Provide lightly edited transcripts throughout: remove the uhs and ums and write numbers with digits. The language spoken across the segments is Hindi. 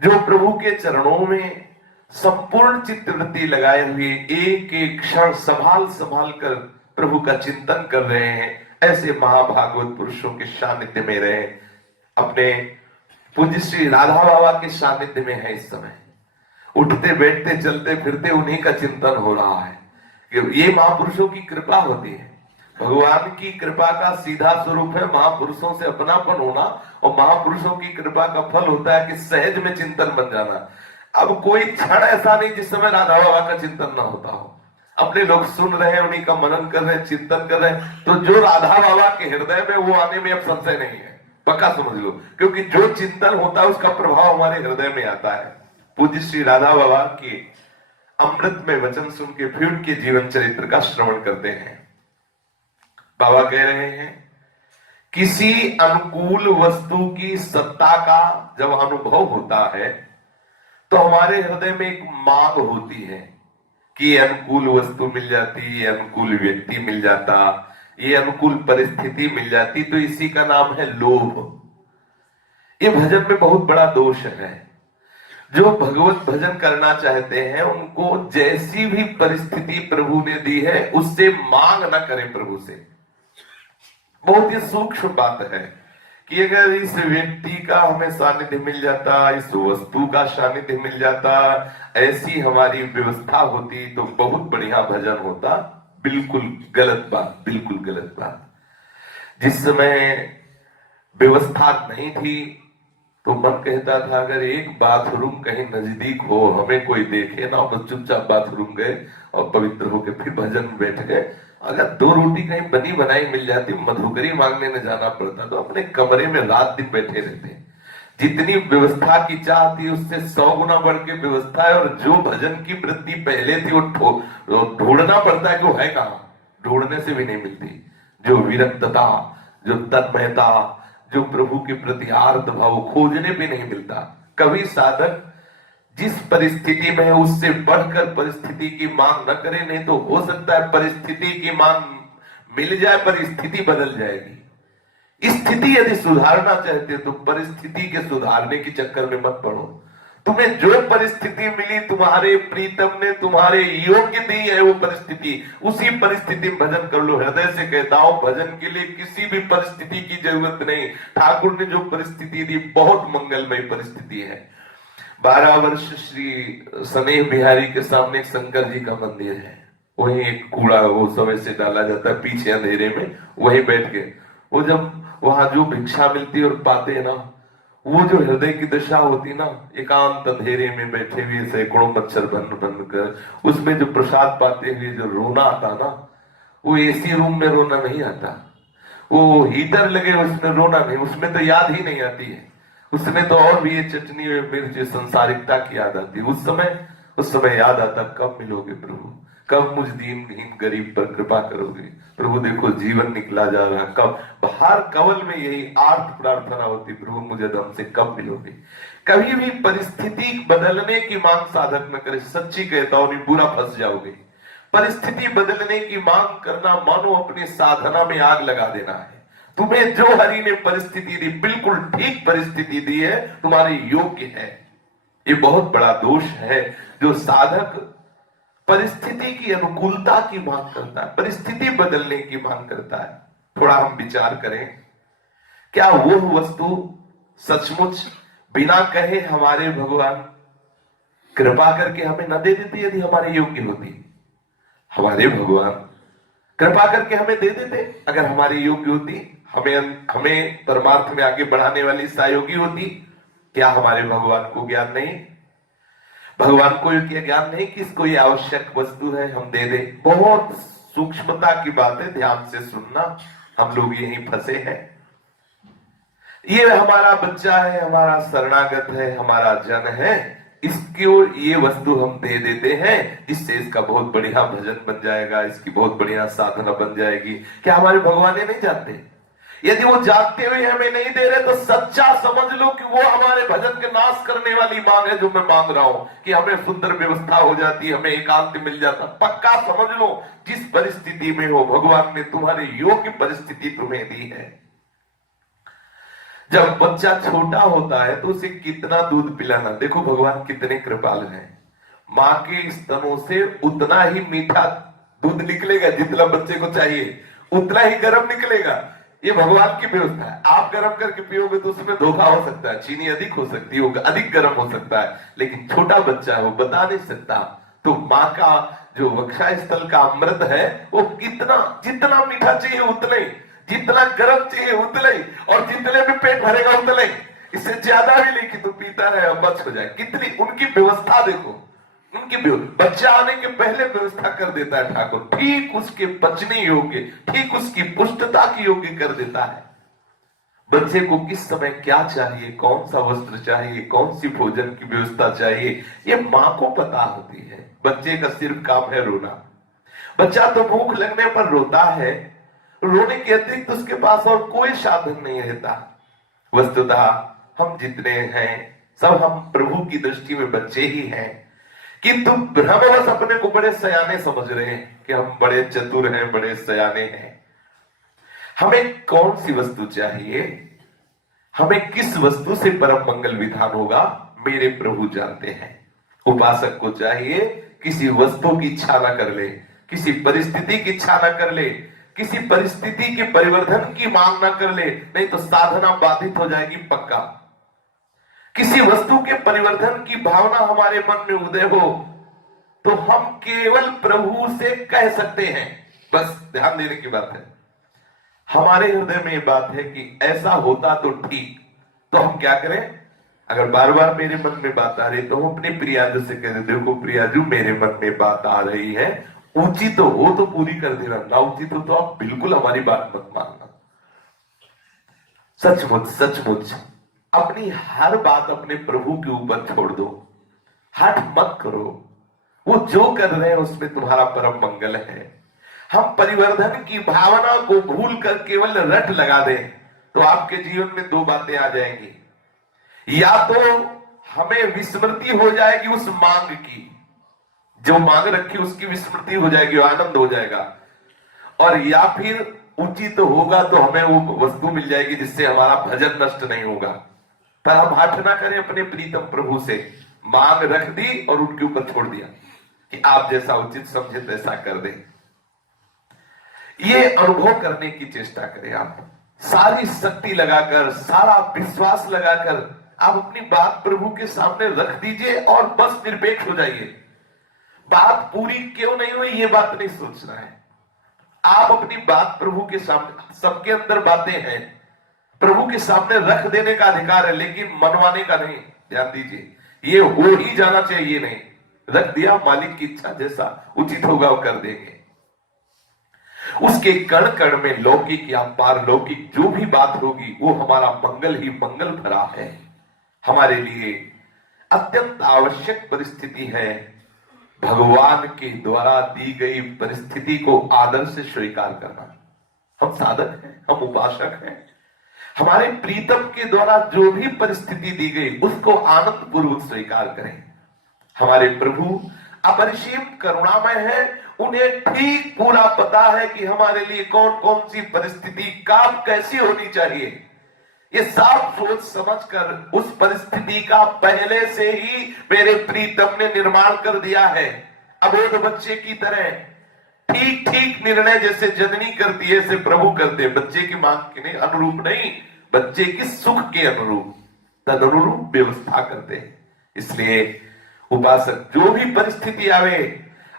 जो प्रभु के चरणों में संपूर्ण चित्तवृत्ति लगाए हुए एक एक क्षण संभाल संभाल कर प्रभु का चिंतन कर रहे हैं, ऐसे महाभागवत पुरुषों के सानिध्य में रहे। अपने पूज्य श्री राधा बाबा के सानिध्य में है। इस समय उठते बैठते चलते फिरते उन्हीं का चिंतन हो रहा है कि ये महापुरुषों की कृपा होती है। भगवान की कृपा का सीधा स्वरूप है महापुरुषों से अपनापन होना, और महापुरुषों की कृपा का फल होता है कि सहज में चिंतन बन जाना। अब कोई क्षण ऐसा नहीं जिस समय राधा बाबा का चिंतन ना होता हो। अपने लोग सुन रहे हैं, उन्हीं का मनन कर रहे हैं, चिंतन कर रहे हैं, तो जो राधा बाबा के हृदय में वो आने में अब संशय नहीं है, पक्का समझ लो। क्योंकि जो चिंतन होता है उसका प्रभाव हमारे हृदय में आता है। पूज्य श्री राधा बाबा के अमृत में वचन सुन के फिर उनके जीवन चरित्र का श्रवण करते हैं। बाबा कह रहे हैं, किसी अनुकूल वस्तु की सत्ता का जब अनुभव होता है तो हमारे हृदय में एक मांग होती है कि ये अनुकूल वस्तु मिल जाती, ये अनुकूल व्यक्ति मिल जाता, ये अनुकूल परिस्थिति मिल जाती, तो इसी का नाम है लोभ। ये भजन में बहुत बड़ा दोष है। जो भगवत भजन करना चाहते हैं उनको जैसी भी परिस्थिति प्रभु ने दी है उससे मांग ना करें प्रभु से। बहुत ही सूक्ष्म बात है कि अगर इस व्यक्ति का हमें सानिध्य मिल जाता, इस वस्तु का सानिध्य मिल जाता, ऐसी हमारी व्यवस्था होती तो बहुत बढ़िया भजन होता। बिल्कुल गलत बात, बिल्कुल गलत बात। जिस समय व्यवस्था नहीं थी तो मन कहता था अगर एक बाथरूम कहीं नजदीक हो, हमें कोई देखे ना, तो चुपचाप बाथरूम गए और पवित्र होकर फिर भजन में बैठ गए। अगर 2 रोटी कहीं बनी बनाई मिल जाती, मधुकरी मांगने न जाना पड़ता, तो अपने कमरे में रात दिन बैठे रहते। जितनी व्यवस्था की चाह थी उससे 100 गुना बढ़ के व्यवस्था है। और जो भजन की वृत्ति पहले थी वो ढूंढना पड़ता है कि वो है कहां, ढूंढने से भी नहीं मिलती। जो विरक्तता, जो तन्मयता, जो प्रभु के प्रति आर्त भाव खोजने भी नहीं मिलता। कभी साधक जिस परिस्थिति में है उससे बढ़कर परिस्थिति की मांग न करे, नहीं तो हो सकता है परिस्थिति की मांग मिल जाए, परिस्थिति बदल जाएगी। स्थिति यदि सुधारना चाहते तो परिस्थिति के सुधारने के चक्कर में मत पड़ो। तुम्हें जो परिस्थिति मिली तुम्हारे प्रीतम ने तुम्हारे योग्य दी है, वो परिस्थिति, उसी परिस्थिति में भजन कर लो। हृदय से कहता हूं भजन के लिए किसी भी परिस्थिति की जरूरत नहीं। ठाकुर ने जो परिस्थिति दी बहुत मंगलमय परिस्थिति है। 12 वर्ष श्री स्नेह बिहारी के सामने एक शंकर जी का मंदिर है, वहीं एक कूड़ा वो समय से डाला जाता है पीछे अंधेरे में, वहीं बैठ के वो जब वहां जो भिक्षा मिलती और पाते हैं ना, वो जो हृदय की दशा होती ना, एकांत अंधेरे में बैठे हुए सैकड़ों मच्छर बन बन कर उसमें जो प्रसाद पाते हुए जो रोना आता ना, वो एसी रूम में रोना नहीं आता, वो हीटर लगे उसमें रोना नहीं, उसमें तो याद ही नहीं आती है। उसमें तो और भी ये चटनी मिर्च संसारिकता की याद आती है। उस समय याद आता कब मिलोगे प्रभु, कब मुझ दीनहीन गरीब पर कृपा करोगे प्रभु। देखो जीवन निकला जा रहा, कब हर कवल में यही आर्त प्रार्थना होती, प्रभु मुझे दम से कब मिलोगे। कभी भी परिस्थिति बदलने की मांग साधक न करे। सच्ची कहता हूं नहीं बुरा फंस जाओगे। परिस्थिति बदलने की मांग करना मानो अपनी साधना में आग लगा देना है। तुम्हें जो हरि ने परिस्थिति दी बिल्कुल ठीक परिस्थिति दी है, तुम्हारे योग्य है। ये बहुत बड़ा दोष है जो साधक परिस्थिति की अनुकूलता की मांग करता है, परिस्थिति बदलने की मांग करता है। थोड़ा हम विचार करें, क्या वो वस्तु सचमुच बिना कहे हमारे भगवान कृपा करके हमें न दे देते यदि हमारे योग्य होती? हमारे भगवान कृपा करके हमें दे देते अगर हमारे योग्य होती, हमें परमार्थ में आगे बढ़ाने वाली सहयोगी होती। क्या हमारे भगवान को ज्ञान नहीं? भगवान को यह ज्ञान नहीं कि इसको ये आवश्यक वस्तु है हम दे दे? बहुत सूक्ष्मता की बात है, ध्यान से सुनना। हम लोग यहीं फंसे हैं। ये हमारा बच्चा है, हमारा शरणागत है, हमारा जन है, इसको ये वस्तु हम दे देते हैं, इससे इसका बहुत बढ़िया भजन बन जाएगा, इसकी बहुत बढ़िया साधना बन जाएगी। क्या हमारे भगवान ये नहीं जानते? यदि वो जानते हुए हमें नहीं दे रहे तो सच्चा समझ लो कि वो हमारे भजन के नाश करने वाली मांग है जो मैं मांग रहा हूं कि हमें सुंदर व्यवस्था हो जाती, हमें एकांत मिल जाता। पक्का समझ लो जिस परिस्थिति में हो भगवान ने तुम्हारे योग्य परिस्थिति तुम्हें दी है। जब बच्चा छोटा होता है तो उसे कितना दूध पिलाना, देखो भगवान कितने कृपालु हैं। माँ के स्तनों से उतना ही मीठा दूध निकलेगा जितना बच्चे को चाहिए, उतना ही गर्म निकलेगा। ये भगवान की व्यवस्था है। आप गर्म करके पियोगे तो उसमें धोखा हो सकता है, चीनी अधिक हो सकती है, अधिक गर्म हो सकता है, लेकिन छोटा बच्चा है वो बता नहीं सकता। तो माँ का जो वक्षा स्थल का अमृत है वो कितना, जितना मीठा चाहिए उतना ही, जितना गर्म चाहिए उतना ही, और जितने में पेट भरेगा उतना ही, इससे ज्यादा भी नहीं कि तू पीता रहे बच हो जाए। कितनी उनकी व्यवस्था देखो, उनकी बच्चा आने के पहले व्यवस्था कर देता है ठाकुर, ठीक उसके बचने योग्य, ठीक उसकी पुष्टता की योग्य कर देता है। बच्चे को किस समय क्या चाहिए, कौन सा वस्त्र चाहिए, कौन सी भोजन की व्यवस्था चाहिए, ये माँ को पता होती है। बच्चे का सिर्फ काम है रोना। बच्चा तो भूख लगने पर रोता है, रोने के अतिरिक्त उसके पास और कोई साधन नहीं रहता। वस्तुतः हम जितने हैं सब हम प्रभु की दृष्टि में बच्चे ही हैं, किंतु हम बस अपने को बड़े सयाने समझ रहे हैं कि हम बड़े चतुर हैं, बड़े सयाने हैं। हमें कौन सी वस्तु चाहिए, हमें किस वस्तु से परम मंगल विधान होगा, मेरे प्रभु जानते हैं। उपासक को चाहिए किसी वस्तु की इच्छा ना कर ले, किसी परिस्थिति की इच्छा ना कर ले, किसी परिस्थिति के परिवर्तन की मांग ना कर ले, नहीं तो साधना बाधित हो जाएगी पक्का। किसी वस्तु के परिवर्तन की भावना हमारे मन में उदय हो तो हम केवल प्रभु से कह सकते हैं, बस ध्यान देने की बात है। हमारे हृदय में ये बात है कि ऐसा होता तो ठीक, तो हम क्या करें? अगर बार बार मेरे मन में बात आ रही तो हम अपने प्रियाजू से कह देते, देखो प्रियाजू मेरे मन में बात आ रही है, उचित तो हो तो पूरी कर देना, ना उचित हो तो आप बिल्कुल हमारी बात मत मानना। सचमुच सचमुच अपनी हर बात अपने प्रभु के ऊपर छोड़ दो, हट मत करो। वो जो कर रहे हैं उसमें तुम्हारा परम मंगल है। हम परिवर्तन की भावना को भूल कर केवल रट लगा दें तो आपके जीवन में दो बातें आ जाएंगी। या तो हमें विस्मृति हो जाएगी उस मांग की, जो मांग रखी उसकी विस्मृति हो जाएगी, आनंद हो जाएगा, और या फिर उचित होगा तो हमें वो वस्तु मिल जाएगी जिससे हमारा भजन नष्ट नहीं होगा। पर हम हठ ना करें अपने प्रीतम प्रभु से, मांग रख दी और उनके ऊपर छोड़ दिया कि आप जैसा उचित समझे तैसा कर दें। ये अनुभव करने की चेष्टा करें। आप सारी शक्ति लगाकर, सारा विश्वास लगाकर आप अपनी बात प्रभु के सामने रख दीजिए और बस निरपेक्ष हो जाइए। बात पूरी क्यों नहीं हुई ये बात नहीं सोचना है। आप अपनी बात प्रभु के सामने, सबके अंदर बातें हैं, प्रभु के सामने रख देने का अधिकार है, लेकिन मनवाने का नहीं। ध्यान दीजिए, ये हो ही जाना चाहिए, नहीं रख दिया, मालिक की इच्छा जैसा उचित होगा वो कर देंगे। उसके कण कण में लौकिक या पारलौकिक जो भी बात होगी वो हमारा मंगल ही मंगल भरा है। हमारे लिए अत्यंत आवश्यक परिस्थिति है भगवान के द्वारा दी गई परिस्थिति को आदर से स्वीकार करना। हम साधक हैं, हम उपासक हैं, हमारे प्रीतम के द्वारा जो भी परिस्थिति दी गई उसको आनंद पूर्वक स्वीकार करें। हमारे प्रभु अपरिसीम करुणामय है, उन्हें ठीक पूरा पता है कि हमारे लिए कौन कौन सी परिस्थिति कब कैसी होनी चाहिए। ये साफ सोच समझकर उस परिस्थिति का पहले से ही मेरे प्रीतम ने निर्माण कर दिया है। अबोध बच्चे की तरह ठीक ठीक निर्णय जैसे जननी करती है ऐसे प्रभु करते हैं। बच्चे की मांग के अनुरूप नहीं, बच्चे की सुख के अनुरूप तदनुरूप व्यवस्था करते हैं। इसलिए उपासक जो भी परिस्थिति आवे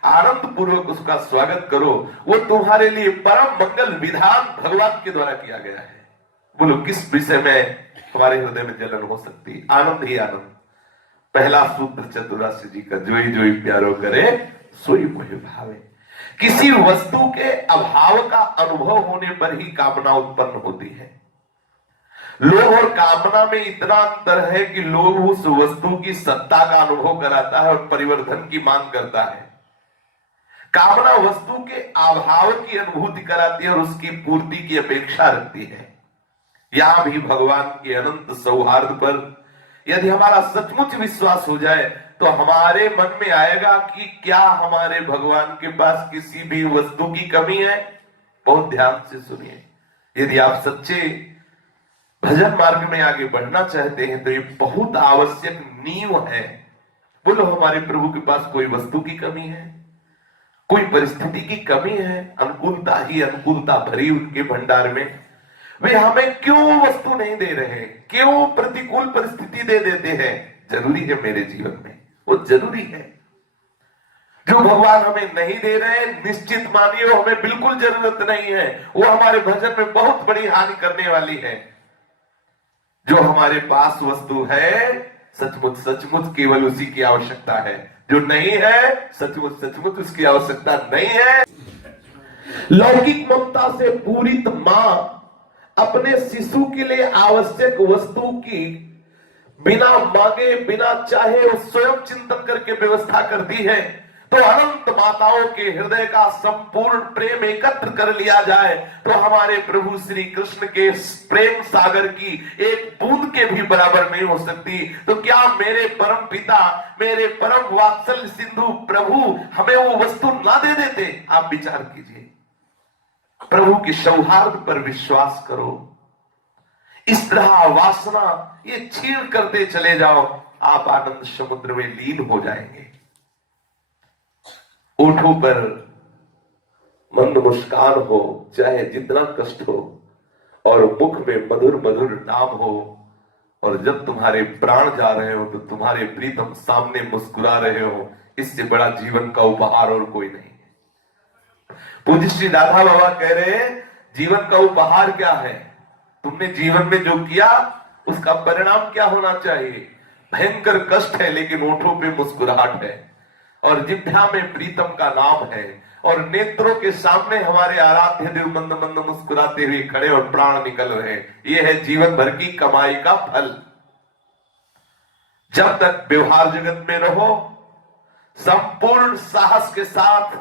आनंद पूर्वक उसका स्वागत करो। वो तुम्हारे लिए परम मंगल विधान भगवान के द्वारा किया गया है। बोलो किस विषय में तुम्हारे हृदय में जलन हो सकती है? आनंद ही आनंद। पहला सूत्र चतुरासी जी का, जोई जोई प्यारो करे सोई मोहि भावे। किसी वस्तु के अभाव का अनुभव होने पर ही कामना उत्पन्न होती है। लोभ और कामना में इतना अंतर है कि लोभ उस वस्तु की सत्ता का अनुभव कराता है और परिवर्तन की मांग करता है। कामना वस्तु के अभाव की अनुभूति कराती है और उसकी पूर्ति की अपेक्षा रखती है। यहां भी भगवान के अनंत सौहार्द पर यदि हमारा सचमुच विश्वास हो जाए तो हमारे मन में आएगा कि क्या हमारे भगवान के पास किसी भी वस्तु की कमी है। बहुत ध्यान से सुनिए, यदि आप सच्चे भजन मार्ग में आगे बढ़ना चाहते हैं तो ये बहुत आवश्यक नींव है। बोलो, हमारे प्रभु के पास कोई वस्तु की कमी है, कोई परिस्थिति की कमी है? अनुकूलता ही अनुकूलता भरी उनके भंडार में। वे हमें क्यों वस्तु नहीं दे रहे, क्यों प्रतिकूल परिस्थिति दे देते हैं? जरूरी है मेरे जीवन में, वो जरूरी है। जो भगवान हमें नहीं दे रहे, निश्चित मानिए वो हमें बिल्कुल जरूरत नहीं है, वो हमारे भजन में बहुत बड़ी हानि करने वाली है। जो हमारे पास वस्तु है, सचमुच सचमुच केवल उसी की आवश्यकता है। जो नहीं है, सचमुच सचमुच उसकी आवश्यकता नहीं है। लौकिक ममता से पूरित मां अपने शिशु के लिए आवश्यक वस्तु की बिना मांगे बिना चाहे वो स्वयं चिंतन करके व्यवस्था करती है। तो अनंत माताओं के हृदय का संपूर्ण प्रेम एकत्र कर लिया जाए तो हमारे प्रभु श्री कृष्ण के प्रेम सागर की एक बूंद के भी बराबर नहीं हो सकती। तो क्या मेरे परम पिता, मेरे परम वात्सल्य सिंधु प्रभु हमें वो वस्तु ना दे देते? आप विचार कीजिए। प्रभु की सौहार्द पर विश्वास करो, इस तरह वासना ये छीन करते चले जाओ, आप आनंद समुद्र में लीन हो जाएंगे। ओठों पर मंद मुस्कान हो, चाहे जितना कष्ट हो, और मुख में मधुर मधुर नाम हो, और जब तुम्हारे प्राण जा रहे हो तो तुम्हारे प्रीतम सामने मुस्कुरा रहे हो, इससे बड़ा जीवन का उपहार और कोई नहीं है। पूज्य श्री राधा बाबा कह रहे हैं, जीवन का उपहार क्या है? तुमने जीवन में जो किया उसका परिणाम क्या होना चाहिए? भयंकर कष्ट है लेकिन ओठों पे मुस्कुराहट है, और जिह्वा में प्रीतम का नाम है, और नेत्रों के सामने हमारे आराध्य देव मंद मंद मुस्कुराते हुए खड़े और प्राण निकल रहे। ये है जीवन भर की कमाई का फल। जब तक व्यवहार जगत में रहो, संपूर्ण साहस के साथ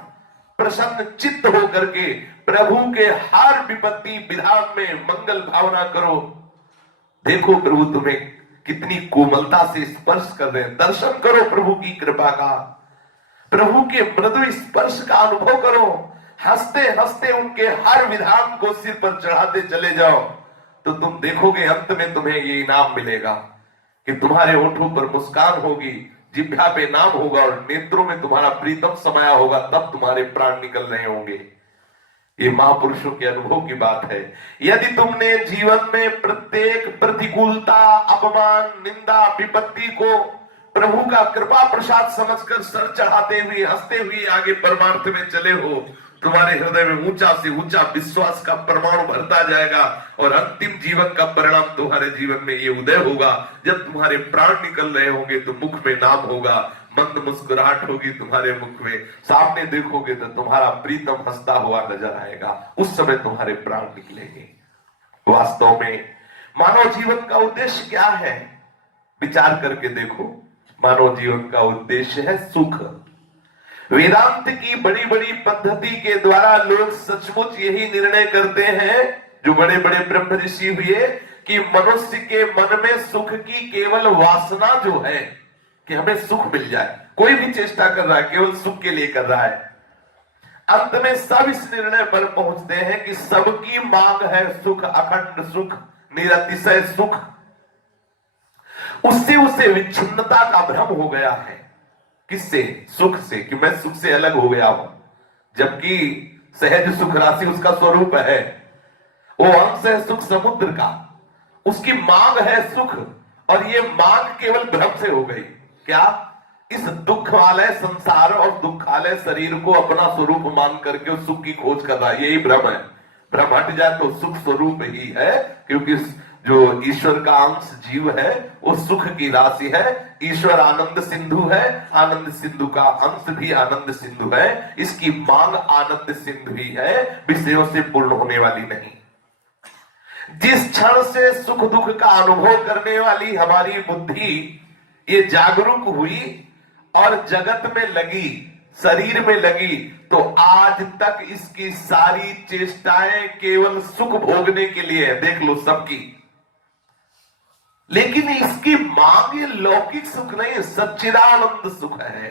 प्रसन्न चित्त होकर के प्रभु के हर विपत्ति विधान में मंगल भावना करो। देखो प्रभु तुम्हें कितनी कोमलता से स्पर्श कर रहे हैं। दर्शन करो प्रभु की कृपा का, प्रभु के मृदु स्पर्श का अनुभव करो। हंसते हंसते उनके हर विधान को सिर पर चढ़ाते चले जाओ, तो तुम देखोगे अंत में तुम्हें ये इनाम मिलेगा कि तुम्हारे होठों पर मुस्कान होगी, जिह्वा पे नाम होगा, और नेत्रों में तुम्हारा प्रीतम समाया होगा। तब तुम्हारे प्राण निकल रहे होंगे। ये महापुरुषों के अनुभव की बात है। यदि तुमने जीवन में प्रत्येक प्रतिकूलता, अपमान, निंदा, विपत्ति को प्रभु का कृपा प्रसाद समझकर सर चढ़ाते हुए हंसते हुए आगे परमार्थ में चले हो, तुम्हारे हृदय में ऊंचा से ऊंचा विश्वास का परमाणु भरता जाएगा, और अंतिम जीवन का परिणाम तुम्हारे जीवन में ये उदय होगा। जब तुम्हारे प्राण निकल रहे होंगे तो मुख में नाम होगा, मंद मुस्कुराहट होगी तुम्हारे मुख में, सामने देखोगे तो तुम्हारा प्रीतम हंसता हुआ नजर आएगा। उस समय तुम्हारे प्राण निकलेंगे। वास्तव में मानव जीवन का उद्देश्य क्या है? विचार करके देखो। मानव जीवन का उद्देश्य है सुख। वेदांत की बड़ी बड़ी पद्धति के द्वारा लोग सचमुच यही निर्णय करते हैं, जो बड़े बड़े ब्रह्म ऋषि हुए, कि मनुष्य के मन में सुख की केवल वासना जो है कि हमें सुख मिल जाए, कोई भी चेष्टा कर रहा है केवल सुख के लिए कर रहा है। अंत में सब इस निर्णय पर पहुंचते हैं कि सबकी मांग है सुख, अखंड सुख, निरतिशय सुख। उससे उसे विच्छिन्नता का भ्रम हो गया है। किससे? सुख से, कि मैं सुख से अलग हो गया हूं, जबकि सहज सुख राशि उसका स्वरूप है। वो अंश है सुख समुद्र का, उसकी मांग है सुख, और ये मांग केवल भ्रम से हो गई। क्या? इस दुख वाले संसार और दुखालय शरीर को अपना स्वरूप मान करके उस सुख की खोज कर रहा है, यही भ्रम है। भ्रम हट जाए तो सुख स्वरूप ही है, क्योंकि जो ईश्वर का अंश जीव है वो सुख की राशि है। ईश्वर आनंद सिंधु है, आनंद सिंधु का अंश भी आनंद सिंधु है। इसकी मांग आनंद सिंधु ही है, विषयों से पूर्ण होने वाली नहीं। जिस क्षण से सुख दुख का अनुभव करने वाली हमारी बुद्धि ये जागरूक हुई और जगत में लगी, शरीर में लगी, तो आज तक इसकी सारी चेष्टाएं केवल सुख भोगने के लिए है। देख लो सबकी, लेकिन इसकी मांग ये लौकिक सुख नहीं, सच्चिदानंद सुख है।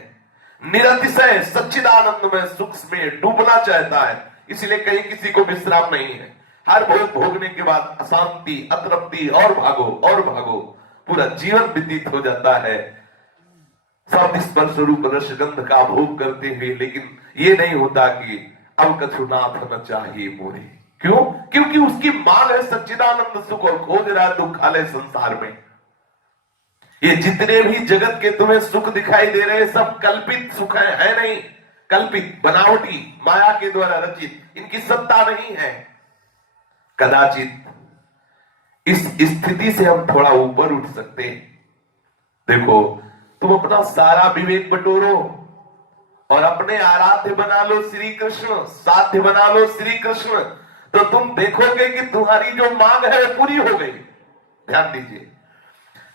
निरतिशय सच्चिदानंद में सुख में डूबना चाहता है, इसलिए कहीं किसी को विश्राम नहीं है। हर भोग भोगने के बाद अशांति, अतृप्ति, और भागो और भागो, पूरा जीवन व्यतीत हो जाता है शब्द स्पर्श रूप रसगंध का भोग करते हुए। लेकिन ये नहीं होता कि अब कछुनाथ न चाहिए मोरे। क्यों? क्योंकि उसकी मांग है सच्चिदानंद सुख और खोज रहा है दुखालय संसार में। ये जितने भी जगत के तुम्हें सुख दिखाई दे रहे हैं सब कल्पित सुख है नहीं, कल्पित, बनावटी, माया के द्वारा रचित, इनकी सत्ता नहीं है। कदाचित इस स्थिति से हम थोड़ा ऊपर उठ सकते हैं। देखो, तुम अपना सारा विवेक बटोरो और अपने आराध्य बना लो श्री कृष्ण, साध्य बना लो श्री कृष्ण, तो तुम देखोगे कि तुम्हारी जो मांग है वो पूरी हो गई। ध्यान दीजिए,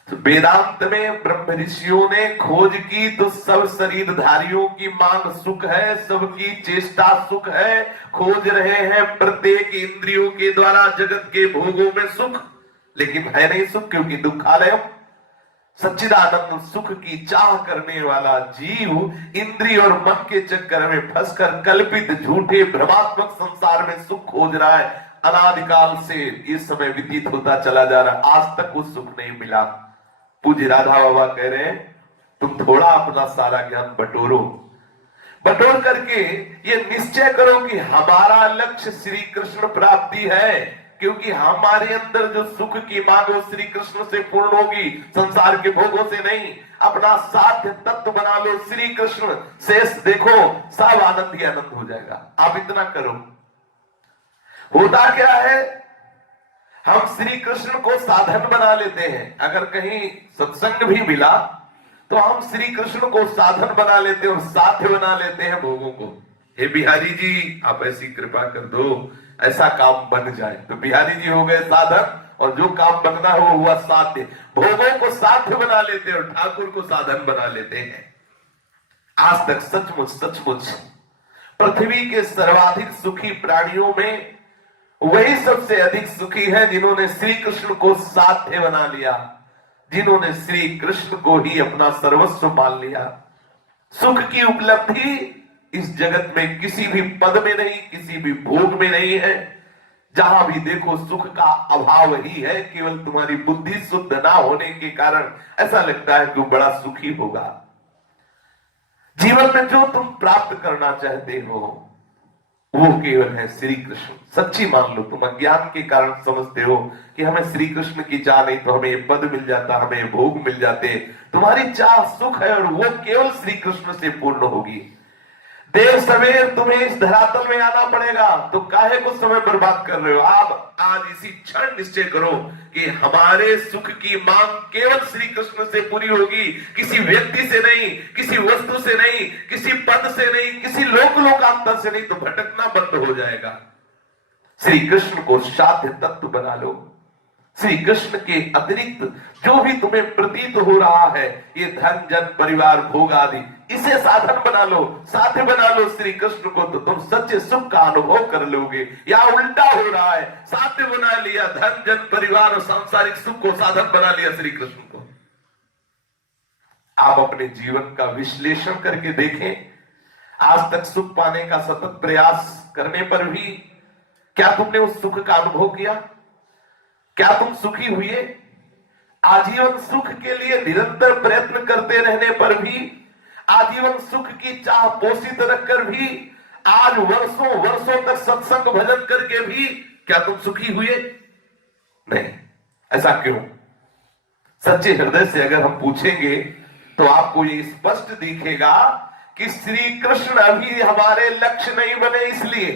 तो वेदांत में ब्रह्म ऋषियों ने खोज की तो सब शरीरधारियों की मांग सुख है, सबकी चेष्टा सुख है, खोज रहे हैं प्रत्येक इंद्रियों के द्वारा जगत के भोगों में सुख, लेकिन है नहीं सुख, क्योंकि दुखालय सच्चिदानंद सुख की चाह करने वाला जीव इंद्रिय और मन के चक्कर में फंसकर कल्पित झूठे भ्रमात्मक संसार में सुख खोज रहा है। अनादिकाल से ये समय व्यतीत होता चला जा रहा, आज तक वो सुख नहीं मिला। पूज्य राधा बाबा कह रहे हैं तुम थोड़ा अपना सारा ज्ञान बटोरो, बटोर करके ये निश्चय करो कि हमारा लक्ष्य श्री कृष्ण प्राप्ति है, क्योंकि हमारे अंदर जो सुख की मांग वो श्री कृष्ण से पूर्ण होगी, संसार के भोगों से नहीं। अपना साध्य तत्व बना लो श्री कृष्ण, शेष देखो सब आनंद ही आनंद हो जाएगा। आप इतना करो। होता क्या है, हम श्री कृष्ण को साधन बना लेते हैं। अगर कहीं सत्संग भी मिला तो हम श्री कृष्ण को साधन बना लेते हैं और साध्य बना लेते हैं भोगों को। हे बिहारी जी, आप ऐसी कृपा कर दो ऐसा काम बन जाए, तो बिहारी जी हो गए साधन और जो काम बनना है वो हुआ साध्य। भोगों को साध्य बना लेते हैं और ठाकुर को साधन बना लेते हैं। आज तक सचमुच सचमुच पृथ्वी के सर्वाधिक सुखी प्राणियों में वही सबसे अधिक सुखी है जिन्होंने श्री कृष्ण को साध्य बना लिया, जिन्होंने श्री कृष्ण को ही अपना सर्वस्व मान लिया। सुख की उपलब्धि इस जगत में किसी भी पद में नहीं, किसी भी भोग में नहीं है। जहां भी देखो सुख का अभाव ही है। केवल तुम्हारी बुद्धि शुद्ध ना होने के कारण ऐसा लगता है कि वो बड़ा सुखी होगा। जीवन में जो तुम प्राप्त करना चाहते हो वो केवल है श्री कृष्ण। सच्ची मान लो, तुम अज्ञान के कारण समझते हो कि हमें श्री कृष्ण की चाह नहीं तो हमें ये पद मिल जाता, हमें भोग मिल जाते। तुम्हारी चाह सुख है और वो केवल श्री कृष्ण से पूर्ण होगी। देर सवेर तुम्हें इस धरातल में आना पड़ेगा, तो काहे को समय बर्बाद कर रहे हो। आप आज इसी क्षण निश्चय करो कि हमारे सुख की मांग केवल श्री कृष्ण से पूरी होगी, किसी व्यक्ति से नहीं, किसी वस्तु से नहीं, किसी पद से नहीं, किसी लोकांतर से नहीं, तो भटकना बंद हो जाएगा। श्री कृष्ण को साध्य तत्व बना लो। श्री कृष्ण के अतिरिक्त जो भी तुम्हें प्रतीत हो रहा है, ये धन जन परिवार भोग आदि, इसे साधन बना लो, साध्य बना लो श्री कृष्ण को, तो तुम सच्चे सुख का अनुभव कर लोगे। या उल्टा हो रहा है, साध्य बना लिया धन जन परिवार और सांसारिक सुख को, साधन बना लिया श्री कृष्ण को। आप अपने जीवन का विश्लेषण करके देखें, आज तक सुख पाने का सतत प्रयास करने पर भी क्या तुमने उस सुख का अनुभव किया? क्या तुम सुखी हुए? आजीवन सुख के लिए निरंतर प्रयत्न करते रहने पर भी, आजीवन सुख की चाह पोषित रखकर भी, आज वर्षों वर्षों तक सत्संग भजन करके भी क्या तुम सुखी हुए? नहीं। ऐसा क्यों? सच्चे हृदय से अगर हम पूछेंगे तो आपको ये स्पष्ट दिखेगा कि श्री कृष्ण अभी हमारे लक्ष्य नहीं बने। इसलिए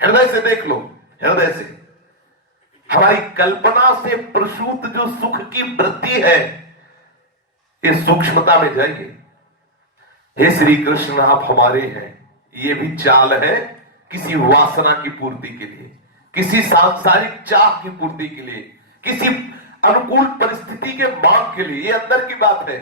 हृदय से देख लो, हृदय से हमारी कल्पना से प्रसूत जो सुख की वृत्ति है, इस सूक्ष्मता में जाइए। हे श्री कृष्ण, आप हमारे हैं, ये भी चाल है किसी वासना की पूर्ति के लिए, किसी सांसारिक चाह की पूर्ति के लिए, किसी अनुकूल परिस्थिति के मांग के लिए। ये अंदर की बात है।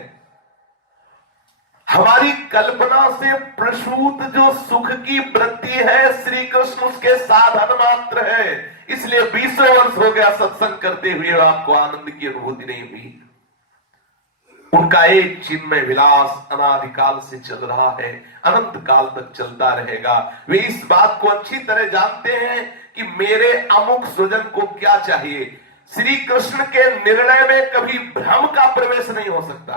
हमारी कल्पना से प्रसूत जो सुख की वृत्ति है, श्री कृष्ण उसके साधन मात्र है। इसलिए 20 वर्ष हो गया सत्संग करते हुए आपको आनंद की अनुभूति नहीं हुई। उनका एक चिन्मय विलास अनादिकाल से चल रहा है, अनंत काल तक चलता रहेगा। वे इस बात को अच्छी तरह जानते हैं कि मेरे अमुक स्वजन को क्या चाहिए। श्री कृष्ण के निर्णय में कभी भ्रम का प्रवेश नहीं हो सकता,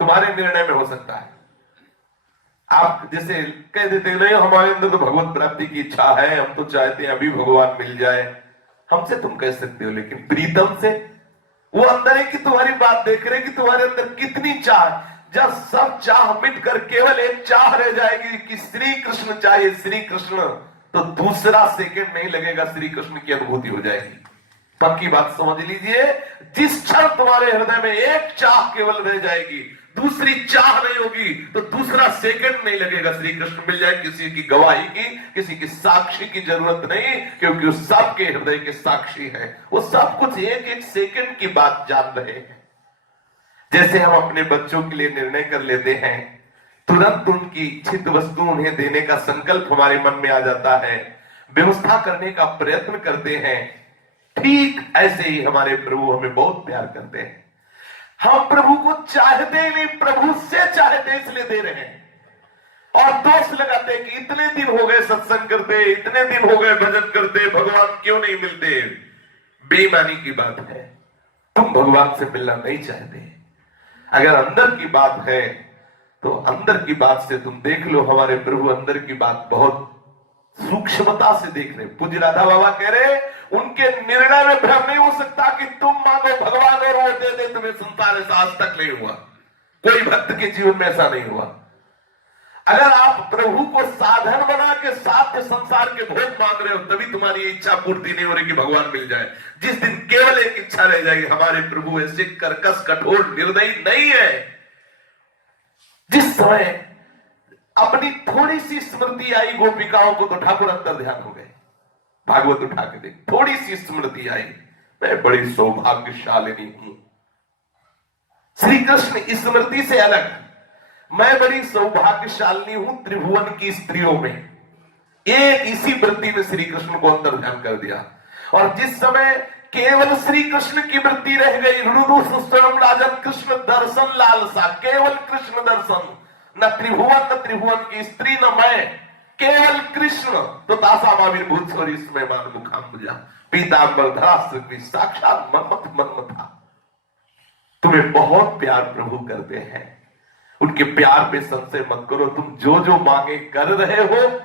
तुम्हारे निर्णय में हो सकता है। आप जैसे कह देते हैं नहीं हमारे अंदर तो भगवत प्राप्ति की इच्छा है, हम तो चाहते हैं अभी भगवान मिल जाए, हमसे तुम कह सकते हो, लेकिन प्रीतम से वो अंदर है कि तुम्हारी बात देख रहे कि तुम्हारे अंदर कितनी चाह। जब सब चाह मिट कर केवल एक चाह रह जाएगी कि श्री कृष्ण चाहिए, श्री कृष्ण, तो दूसरा सेकंड नहीं लगेगा, श्री कृष्ण की अनुभूति हो जाएगी। पक्की बात समझ लीजिए, जिस क्षण तुम्हारे हृदय में एक चाह केवल रह जाएगी, दूसरी चाह नहीं होगी, तो दूसरा सेकंड नहीं लगेगा, श्री कृष्ण मिल जाए। किसी की गवाही की, किसी की साक्षी की जरूरत नहीं, क्योंकि वो सबके हृदय के साक्षी है। वो सब कुछ एक एक सेकंड की बात जान रहे हैं। जैसे हम अपने बच्चों के लिए निर्णय कर लेते हैं, तुरंत उनकी इच्छित वस्तु उन्हें देने का संकल्प हमारे मन में आ जाता है, व्यवस्था करने का प्रयत्न करते हैं, ठीक ऐसे ही हमारे प्रभु हमें बहुत प्यार करते हैं। हम प्रभु को चाहते ही नहीं, प्रभु से चाहते इसलिए दे रहे हैं। और दोष लगाते कि इतने दिन हो गए सत्संग करते, इतने दिन हो गए भजन करते, भगवान क्यों नहीं मिलते। बेईमानी की बात है, तुम भगवान से मिलना नहीं चाहते। अगर अंदर की बात है तो अंदर की बात से तुम देख लो, हमारे प्रभु अंदर की बात बहुत सूक्ष्मता से देख रहे। पूज्य राधा बाबा कह रहे उनके निर्णय में भ्रम नहीं हो सकता कि तुम मांगो भगवान और वो दे दे, तुम्हें संसार ऐसा आज तक नहीं हुआ, कोई भक्त के जीवन में ऐसा नहीं हुआ। अगर आप प्रभु को साधन बना के साध्य संसार के भोग मांग रहे हो, तभी तुम्हारी इच्छा पूर्ति नहीं हो रही कि भगवान मिल जाए। जिस दिन केवल एक इच्छा रह जाएगी, हमारे प्रभु ऐसे कर्कश कठोर निर्दयी नहीं है। जिस समय अपनी थोड़ी सी स्मृति आई गोपिकाओं को, तो ठाकुर अंतर ध्यान हो गए। भागवत उठा के देख, थोड़ी सी स्मृति आई, मैं बड़ी सौभाग्यशालिनी हूं। श्री कृष्ण स्मृति से अलग, मैं बड़ी सौभाग्यशालिनी हूं त्रिभुवन की स्त्रियों में। एक इसी वृत्ति में श्री कृष्ण को अंतर ध्यान कर दिया। और जिस समय केवल श्री कृष्ण की वृत्ति रह गई, स्वयं राजन कृष्ण दर्शन लालसा, केवल कृष्ण दर्शन, न त्रिभुवन न त्रिभुवन की स्त्री न मैं, केवल कृष्ण। तो दासा मावीर भूत स्वरी इसमें मान मुखाम्बुजा पीतांबर धरास्त्र साक्षात मन्मथ मन्मथा। तुम्हें बहुत प्यार प्रभु करते हैं, उनके प्यार पे संशय मत करो। तुम जो जो मांगे कर रहे हो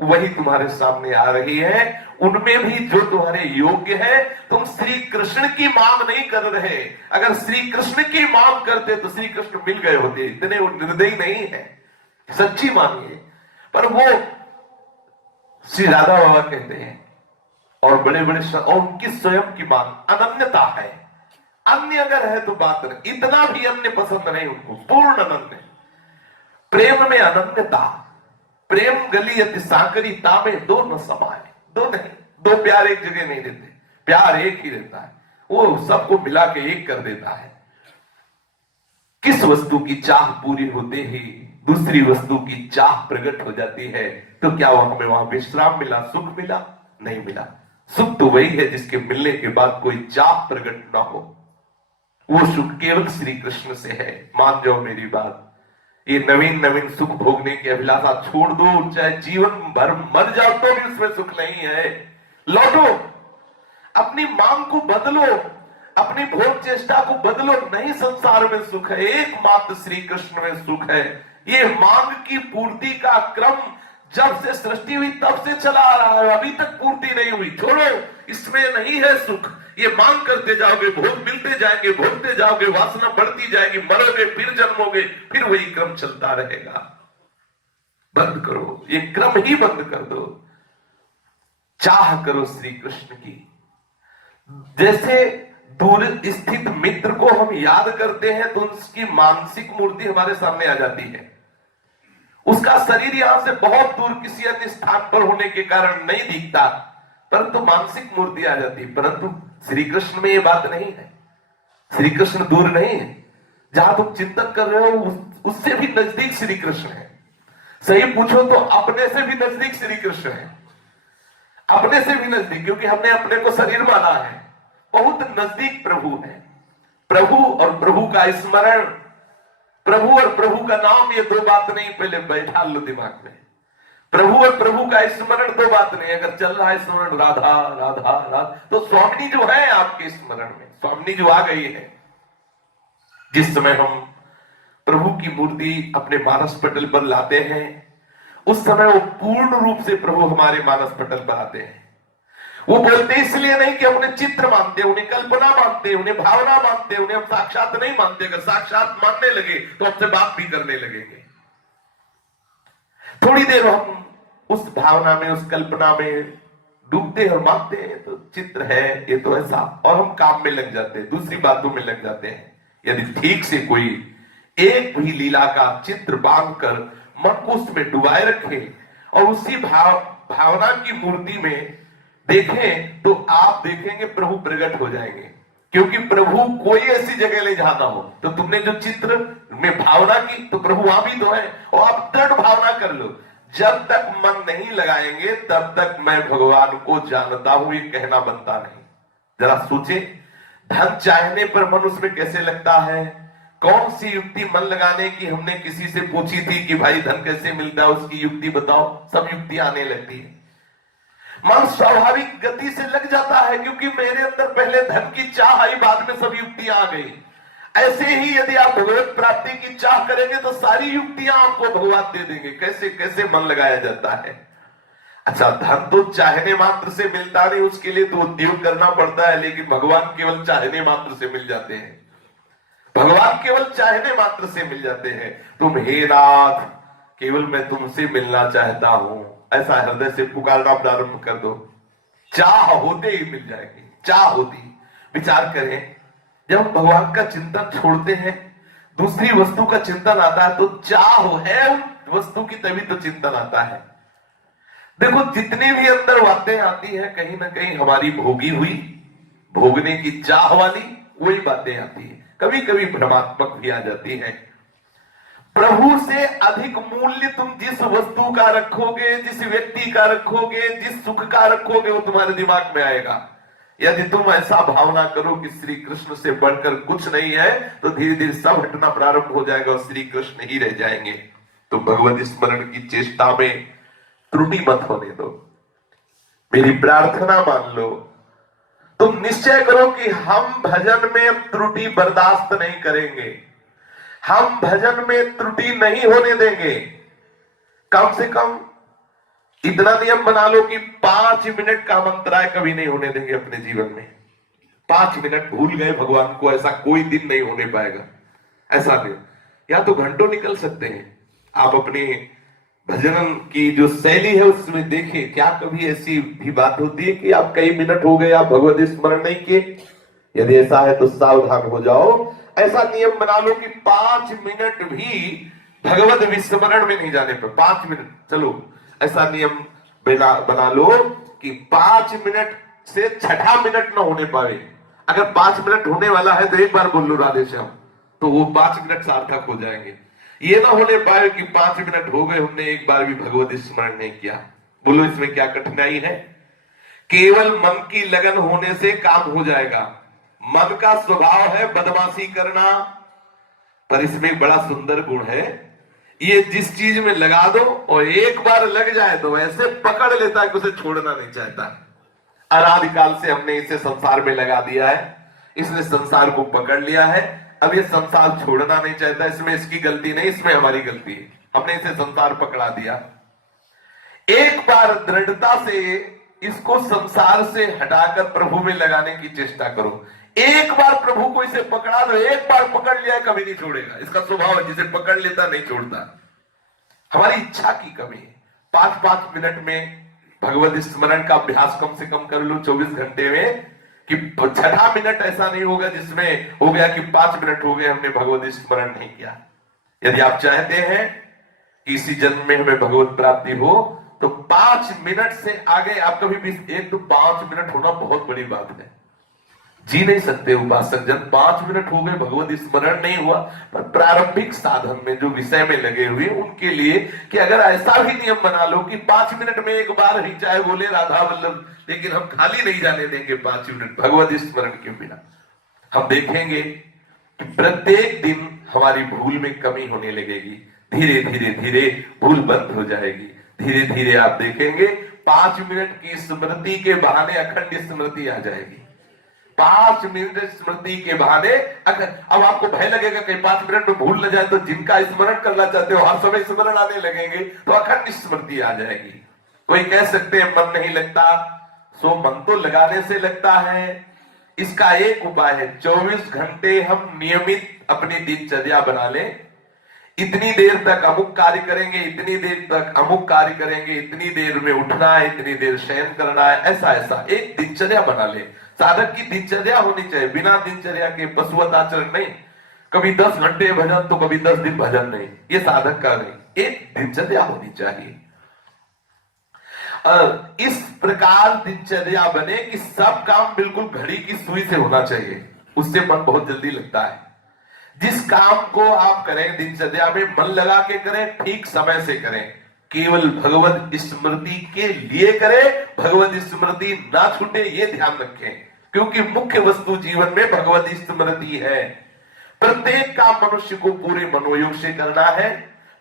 वही तुम्हारे सामने आ रही है। उनमें भी जो तुम्हारे योग्य है, तुम श्री कृष्ण की मांग नहीं कर रहे। अगर श्री कृष्ण की मांग करते तो श्री कृष्ण मिल गए होते, इतने वो निर्दयी नहीं है, सच्ची मांगिए। पर वो श्री राधा बाबा कहते हैं, और बड़े बड़े और उनकी स्वयं की मांग अनन्यता है। अन्य अगर है तो बात नहीं, इतना भी अन्य पसंद नहीं उनको, पूर्ण अनन्य। प्रेम में अनन्यता, प्रेम गली अति साकरी तामे दो न समाये। दो नहीं, दो प्यार एक जगह नहीं देते, प्यार एक ही रहता है, वो सबको मिला के एक कर देता है। किस वस्तु की चाह पूरी होते ही दूसरी वस्तु की चाह प्रकट हो जाती है, तो क्या वो हमें वहां विश्राम मिला, सुख मिला? नहीं मिला। सुख तो वही है जिसके मिलने के बाद कोई चाह प्रकट ना हो। वो सुख केवल श्री कृष्ण से है। मान जाओ मेरी बात, ये नवीन नवीन सुख भोगने की अभिलाषा छोड़ दो, चाहे जीवन भर मर जाओ तो भी उसमें सुख नहीं है। लौटो, अपनी मांग को बदलो, अपनी भोग चेष्टा को बदलो। नहीं संसार में सुख है, एकमात्र श्री कृष्ण में सुख है। ये मांग की पूर्ति का क्रम जब से सृष्टि हुई तब से चला आ रहा है, अभी तक पूर्ति नहीं हुई। छोड़ो, इसमें नहीं है सुख। ये मांग करते जाओगे, भोग मिलते जाएंगे, भोगते जाओगे, वासना बढ़ती जाएगी, मरोगे, फिर जन्मोगे, फिर वही क्रम चलता रहेगा। बंद करो, ये क्रम ही बंद कर दो। चाह करो श्री कृष्ण की। जैसे दूर स्थित मित्र को हम याद करते हैं तो उसकी मानसिक मूर्ति हमारे सामने आ जाती है। उसका शरीर यहां से बहुत दूर किसी अन्य स्थान पर होने के कारण नहीं दिखता, परंतु मानसिक मूर्ति आ जाती है। परंतु श्री कृष्ण में ये बात नहीं है। श्री कृष्ण दूर नहीं है, जहां तुम चिंतन कर रहे हो उससे भी नजदीक श्री कृष्ण है। सही पूछो तो अपने से भी नजदीक श्री कृष्ण है, अपने से भी नजदीक, क्योंकि हमने अपने को शरीर माना है। बहुत नजदीक प्रभु है। प्रभु और प्रभु का स्मरण, प्रभु और प्रभु का नाम, ये दो बात नहीं, पहले बैठा लो दिमाग में। प्रभु और प्रभु का स्मरण दो बात नहीं। अगर चल रहा है स्मरण राधा राधा राधा, तो स्वामिनी जो है आपके स्मरण में, स्वामिनी जो आ गई है, जिस समय हम प्रभु की मूर्ति अपने मानस पटल पर लाते हैं, उस समय वो पूर्ण रूप से प्रभु हमारे मानस पटल पर आते हैं। वो बोलते इसलिए नहीं कि हम उन्हें चित्र मानते, उन्हें कल्पना मानते, उन्हें भावना मानते, उन्हें हम साक्षात नहीं मानते। अगर साक्षात मानने लगे तो हमसे बात भी करने लगेंगे। थोड़ी देर हम उस भावना में, उस कल्पना में डूबते हैं और मानते हैं तो चित्र है, ये तो ऐसा, और हम काम में लग जाते हैं, दूसरी बातों में लग जाते हैं। यदि ठीक से कोई एक भी लीला का चित्र बांधकर मन को उसमें डुबाए रखे और उसी भावना की मूर्ति में देखें, तो आप देखेंगे प्रभु प्रकट हो जाएंगे। क्योंकि प्रभु कोई ऐसी जगह ले जाना हो, तो तुमने जो चित्र में भावना की, तो प्रभु वहां भी तो है, और आप दृढ़ भावना कर लो। जब तक मन नहीं लगाएंगे तब तक मैं भगवान को जानता हूं ये कहना बनता नहीं। जरा सोचे, धन चाहने पर मन उसमें कैसे लगता है। कौन सी युक्ति मन लगाने की हमने किसी से पूछी थी कि भाई धन कैसे मिलता है, उसकी युक्ति बताओ, सब युक्ति आने लगती है। मन स्वाभाविक गति से लग जाता है, क्योंकि मेरे अंदर पहले धन की चाह आई, बाद में सब युक्तियां आ गई। ऐसे ही यदि आप भगवत प्राप्ति की चाह करेंगे तो सारी युक्तियां आपको भगवान दे देंगे। कैसे कैसे मन लगाया जाता है। अच्छा, धन तो चाहने मात्र से मिलता नहीं, उसके लिए तो उद्योग करना पड़ता है, लेकिन भगवान केवल चाहने मात्र से मिल जाते हैं। भगवान केवल चाहने मात्र से मिल जाते हैं। तुम हे नाथ, केवल मैं तुमसे मिलना चाहता हूं, ऐसा हृदय से पुकारना प्रारंभ कर दो, चाह होते ही मिल जाएगी। चाह होती, विचार करें, जब हम भगवान का चिंतन छोड़ते हैं, दूसरी वस्तु का चिंतन आता है, तो चाह है उन वस्तु की, तभी तो चिंतन आता है। देखो, जितनी भी अंदर बातें आती हैं, कहीं ना कहीं हमारी भोगी हुई, भोगने की चाह वाली वही बातें आती है। कभी कभी भ्रमात्मक भी आ जाती है। प्रभु से अधिक मूल्य तुम जिस वस्तु का रखोगे, जिस व्यक्ति का रखोगे, जिस सुख का रखोगे, वो तुम्हारे दिमाग में आएगा। यदि तुम ऐसा भावना करो कि श्री कृष्ण से बढ़कर कुछ नहीं है, तो धीरे धीरे सब हटना प्रारंभ हो जाएगा और श्री कृष्ण ही रह जाएंगे। तो भगवत स्मरण की चेष्टा में त्रुटि मत होने दो। मेरी प्रार्थना मान लो। तुम निश्चय करो कि हम भजन में त्रुटि बर्दाश्त नहीं करेंगे, हम भजन में त्रुटि नहीं होने देंगे। कम से कम इतना नियम बना लो कि 5 मिनट का मंत्राय कभी नहीं होने देंगे अपने जीवन में। 5 मिनट भूल गए भगवान को, ऐसा कोई दिन नहीं होने पाएगा। ऐसा नहीं, या तो घंटों निकल सकते हैं। आप अपने भजन की जो शैली है उसमें देखिए, क्या कभी ऐसी भी बात होती है कि आप कई मिनट हो गए आप भगवत स्मरण नहीं किए? यदि ऐसा है तो सावधान हो जाओ। ऐसा नियम बना लो कि 5 मिनट भी भगवत विस्मरण में नहीं जाने पर, 5 मिनट, चलो ऐसा नियम बना लो कि 5 मिनट से छठा मिनट ना होने पाए। अगर 5 मिनट होने वाला है तो एक बार बोल लो राधे श्याम, तो वो 5 मिनट सार्थक हो जाएंगे। ये ना होने पाए कि 5 मिनट हो गए, हमने एक बार भी भगवत स्मरण नहीं किया। बोलो इसमें क्या कठिनाई है? केवल मन की लगन होने से काम हो जाएगा। मन का स्वभाव है बदमाशी करना, पर इसमें एक बड़ा सुंदर गुण है, ये जिस चीज में लगा दो और एक बार लग जाए तो ऐसे पकड़ लेता है कि उसे छोड़ना नहीं चाहता। अनादिकाल से हमने इसे संसार में लगा दिया है, इसने संसार को पकड़ लिया है। अब ये संसार छोड़ना नहीं चाहता। इसमें इसकी गलती नहीं, इसमें हमारी गलती है, हमने इसे संसार पकड़ा दिया। एक बार दृढ़ता से इसको संसार से हटाकर प्रभु में लगाने की चेष्टा करो। एक बार प्रभु को इसे पकड़ा दो, एक बार पकड़ लिया कभी नहीं छोड़ेगा। इसका स्वभाव है, जिसे पकड़ लेता नहीं छोड़ता। हमारी इच्छा की कमी है। 5-5 मिनट में भगवत स्मरण का अभ्यास कम से कम कर लो 24 घंटे में, कि छठा मिनट ऐसा नहीं होगा जिसमें हो गया कि 5 मिनट हो गए हमने भगवत स्मरण नहीं किया। यदि आप चाहते हैं कि इसी जन्म में हमें भगवत प्राप्ति हो, तो 5 मिनट से आगे आप कभी भी, एक तो 5 मिनट होना बहुत बड़ी बात है, जी नहीं सकते उपासक जन। 5 मिनट हो गए भगवत स्मरण नहीं हुआ। पर प्रारंभिक साधन में जो विषय में लगे हुए उनके लिए कि अगर ऐसा भी नियम बना लो कि 5 मिनट में एक बार ही चाहे बोले राधा वल्लभ, लेकिन हम खाली नहीं जाने देंगे 5 मिनट भगवत स्मरण के बिना। हम देखेंगे कि प्रत्येक दिन हमारी भूल में कमी होने लगेगी। धीरे धीरे धीरे भूल बंद हो जाएगी। धीरे धीरे आप देखेंगे 5 मिनट की स्मृति के बहाने अखंड स्मृति आ जाएगी। 5 मिनट स्मृति के बहाने अब आपको भय लगेगा कहीं 5 मिनट में भूल न जाए, तो जिनका स्मरण करना चाहते हो हर समय स्मरण आने लगेंगे तो अखंड स्मृति आ जाएगी। कोई कह सकते हैं मन नहीं लगता, सो मन तो लगाने से लगता है। इसका एक उपाय है, 24 घंटे हम नियमित अपनी दिनचर्या बना लें। इतनी देर तक अमुक कार्य करेंगे, इतनी देर तक अमुक कार्य करेंगे, इतनी देर में उठना है, इतनी देर शयन करना है, ऐसा ऐसा एक दिनचर्या बना ले। साधक की दिनचर्या होनी चाहिए, बिना दिनचर्या के पशुवत आचरण नहीं। कभी 10 घंटे भजन तो कभी 10 दिन भजन नहीं, ये साधक का नहीं, एक दिनचर्या होनी चाहिए। इस प्रकार दिनचर्या बने कि सब काम बिल्कुल घड़ी की सुई से होना चाहिए, उससे मन बहुत जल्दी लगता है। जिस काम को आप करें दिनचर्या में मन लगा के करें, ठीक समय से करें, केवल भगवत स्मृति के लिए करें, भगवत स्मृति ना छूटे ये ध्यान रखें, क्योंकि मुख्य वस्तु जीवन में भगवत स्मृति है। प्रत्येक काम मनुष्य को पूरे मनोयोग से करना है,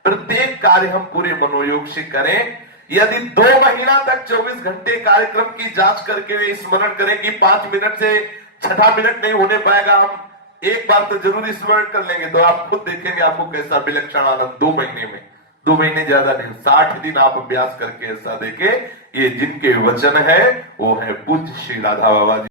प्रत्येक कार्य हम पूरे मनोयोग से करें। यदि 2 महीना तक 24 घंटे कार्यक्रम की जांच करके स्मरण करें कि 5 मिनट से 6 मिनट नहीं होने पाएगा, हम एक बार तो जरूर स्मरण कर लेंगे, तो आप खुद देखेंगे आपको कैसा विलक्षण आनंद 2 महीने में, 2 महीने ज्यादा नहीं, 60 दिन आप अभ्यास करके ऐसा देखें। ये जिनके वचन है वो है पूज्य श्री राधा बाबा जी।